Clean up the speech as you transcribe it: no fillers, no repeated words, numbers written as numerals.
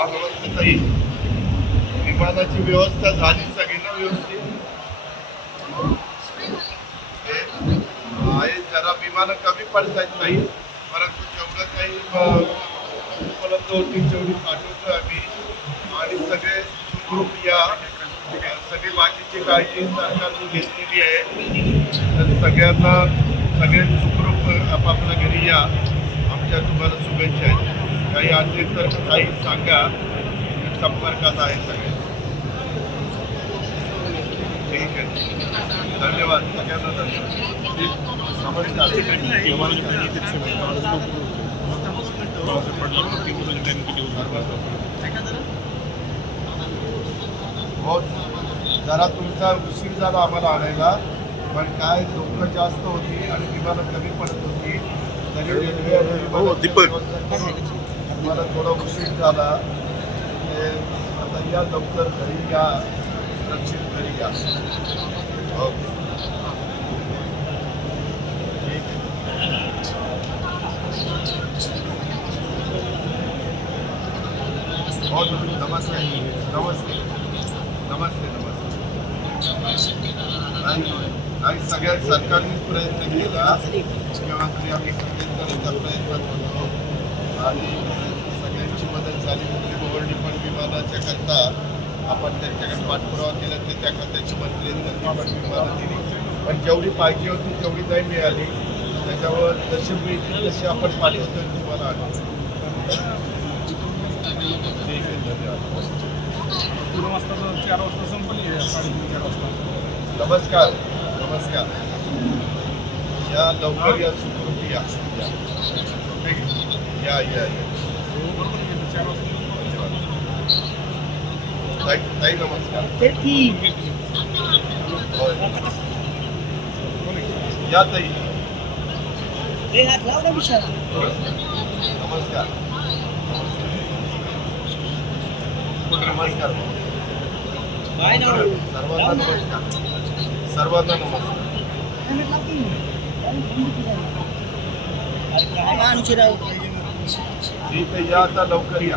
अवस्थेतही विमानाची व्यवस्था झाली सगळी ना व्यवस्थित आहे. जरा विमानं कमी पडत आहेत नाही, परंतु जेवढं काही उपलब्ध होतील तेवढी पाठवतो आम्ही आणि सगळे सुखरूप या. सगळी बाकीची काळजी सरकारने घेतलेली आहे. तर सगळ्यांना सगळे सुखरूप आपापल्या घरी या. आमच्या तुम्हाला शुभेच्छा आहेत. काही असेल तर काही सांगा, संपर्कात आहे सगळे. ठीक आहे, धन्यवाद सगळ्यांना. हो, जरा तुमचा उशीर झाला आम्हाला आणायला, पण काय लोक जास्त होती आणि विमानं कमी पडत होती तरी रेल्वे आणि तुम्हाला थोडा उशीर झाला. आता या लवकर घरी या, सुरक्षित घरी या. हो, हो, नमस्ते नमस्ते नमस्ते नमस्ते. नाही सगळ्या सरकारनेच प्रयत्न केला, मुख्यमंत्री आम्ही करायचा प्रयत्न करतो आणि सगळ्यांची मदत झाली. मुख्यमंत्री पण विमानाच्या करता आपण त्यांच्याकडे पाठपुरावा केला, ते त्या खात्याची मंत्री पण विमानं दिली, पण जेवढी पाहिजे होती तेवढी नाही मिळाली. त्याच्यावर जशी मिळतील तशी आपण पाठवतो तुम्हाला आले. नमस्कार नमस्कार. या लवकर या, सुखरूप या. या या ताई नमस्कार. या ताई नमस्कार. नमस्कार सर्वांना नमस्कार. सर्वांना नमस्कार. ठीक आहे, या आता लवकर या.